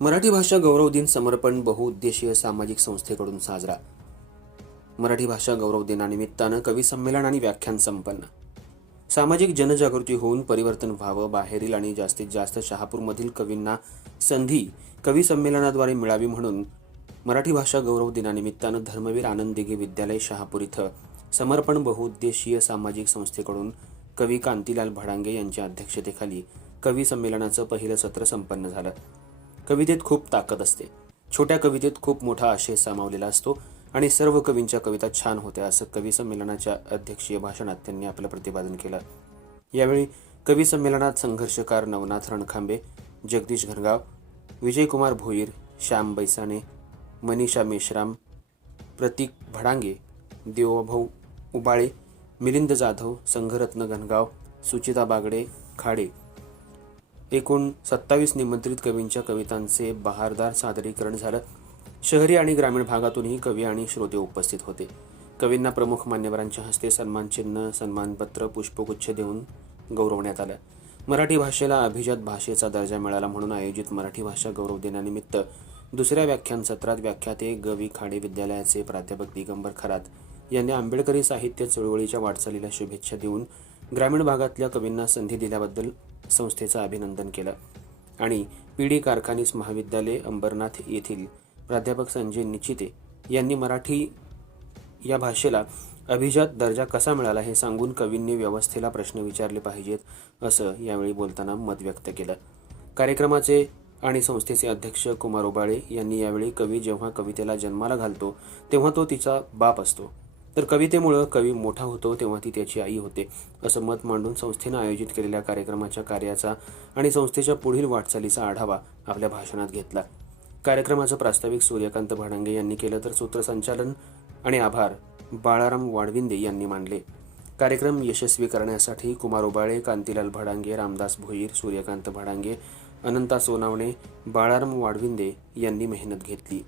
मराठी भाषा गौरव दिन समर्पण बहुउद्देशीय सामाजिक संस्थेकडून साजरा. मराठी भाषा गौरव दिनानिमित्तानं कवी संमेलन आणि व्याख्यान संपन्न. सामाजिक जनजागृती होऊन परिवर्तन व्हावं बाहेरील आणि जास्तीत जास्त शहापूरमधील कवींना संधी कवी संमेलनाद्वारे मिळावी म्हणून मराठी भाषा गौरव दिनानिमित्तानं धर्मवीर आनंद दिघे विद्यालय शहापूर इथं समर्पण बहुउद्देशीय सामाजिक संस्थेकडून कवी कांतीलाल भडांगे यांच्या अध्यक्षतेखाली कवी संमेलनाचं पहिलं सत्र संपन्न झालं. कवितेत खूप ताकद असते. छोट्या कवितेत खूप मोठा आशय सामावलेला असतो आणि सर्व कवींच्या कविता छान होत्या असं कवी संमेलनाच्या अध्यक्षीय भाषणात त्यांनी आपलं प्रतिपादन केलं. यावेळी कवी संमेलनात संघर्षकार नवनाथ रणखांबे जगदीश घनगाव विजयकुमार भोईर श्याम बैसाणे मनीषा मेश्राम प्रतीक भडांगे देवभाऊ उबाळे मिलिंद जाधव संघरत्न घनगाव सुचिता बागडे खाडे एकूण सत्तावीस निमंत्रित कवींच्या कवितांचे बहारदार सादरीकरण झालं. शहरी आणि ग्रामीण भागातूनही कवी आणि श्रोते उपस्थित होते. कवींना प्रमुख मान्यवरांच्या हस्ते सन्मानचिन्ह सन्मानपत्र पुष्पगुच्छ देऊन गौरवण्यात आलं. मराठी भाषेला अभिजात भाषेचा दर्जा मिळाला म्हणून आयोजित मराठी भाषा गौरव दिनानिमित्त दुसऱ्या व्याख्यान सत्रात व्याख्याते गवी खाडे विद्यालयाचे प्राध्यापक दिगंबर खरात यांनी आंबेडकरी साहित्य चळवळीच्या वाटचालीला शुभेच्छा देऊन ग्रामीण भागातल्या कवींना संधी दिल्याबद्दल संस्थेचं अभिनंदन केलं. आणि पी डी कारखानीस महाविद्यालय अंबरनाथ येथील प्राध्यापक संजय निचिते यांनी मराठी या भाषेला अभिजात दर्जा कसा मिळाला हे सांगून कवींनी व्यवस्थेला प्रश्न विचारले पाहिजेत असं यावेळी बोलताना मत व्यक्त केलं. कार्यक्रमाचे आणि संस्थेचे अध्यक्ष कुमार ओबाळे यांनी यावेळी कवी जेव्हा कवितेला जन्माला घालतो तेव्हा तो तिचा बाप असतो. तर कवितेमुळं कवी मोठा होतो तेव्हा ती त्याची आई होते असं मत मांडून संस्थेनं आयोजित केलेल्या कार्यक्रमाच्या कार्याचा आणि संस्थेच्या पुढील वाटचालीचा आढावा आपल्या भाषणात घेतला. कार्यक्रमाचं प्रास्ताविक सूर्यकांत भाडंगे यांनी केलं तर सूत्रसंचालन आणि आभार बाळाराम वाडविंदे यांनी मानले. कार्यक्रम यशस्वी करण्यासाठी कुमार ओबाळे कांतीलाल भडांगे रामदास भोईर सूर्यकांत भडांगे अनंता सोनावणे बाळाराम वाडविंदे यांनी मेहनत घेतली.